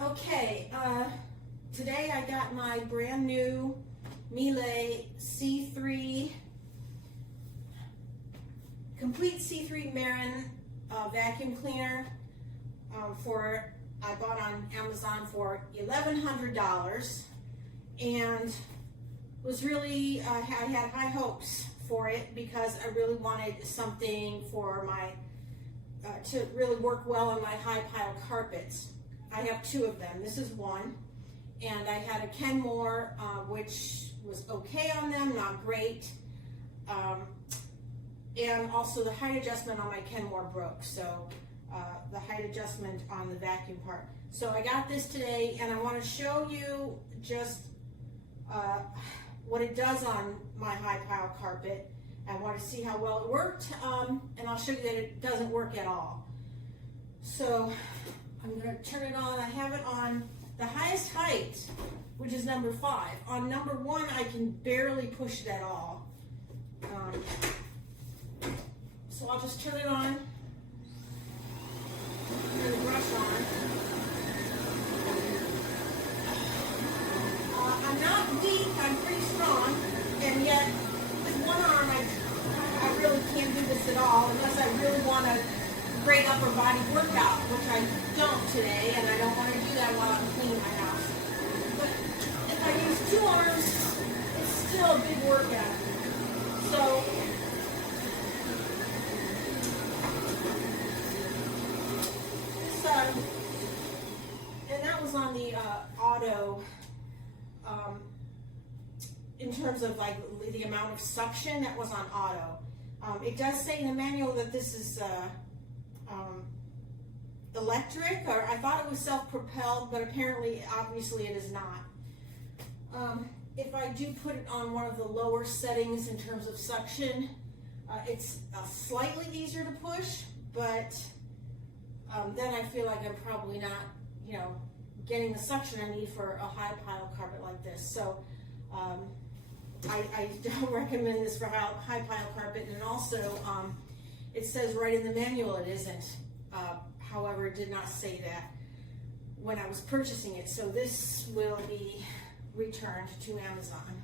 Okay, today I got my brand new Miele C3, complete C3 Marin vacuum cleaner I bought on Amazon for $1,100, and was really, I had high hopes for it because I really wanted something for my, to really work well on my high pile carpets. I have two of them. This is one, and I had a Kenmore, which was okay on them, not great, and also the height adjustment on my Kenmore broke, so the height adjustment on the vacuum part. So I got this today, and I want to show you just what it does on my high pile carpet. I want to see how well it worked, and I'll show you that it doesn't work at all. So I'm going to turn it on. I have it on the highest height, which is number 5. On number 1, I can barely push it at all. So I'll just turn it on, turn the brush on. I'm not weak, I'm pretty strong, and yet with one arm I really can't do this at all unless I really want a great upper body workout, which I don't today, and I don't want to do that while I'm cleaning my house. But if I use 2 arms, it's still a big workout. So this, and that was on the auto, in terms of like the amount of suction, that was on auto. It does say in the manual that this is electric, or I thought it was self-propelled, but apparently, obviously it is not. If I do put it on one of the lower settings in terms of suction, it's slightly easier to push, but then I feel like I'm probably not, getting the suction I need for a high pile carpet like this. So I don't recommend this for high pile carpet, and also it says right in the manual it isn't. However, it did not say that when I was purchasing it, so this will be returned to Amazon.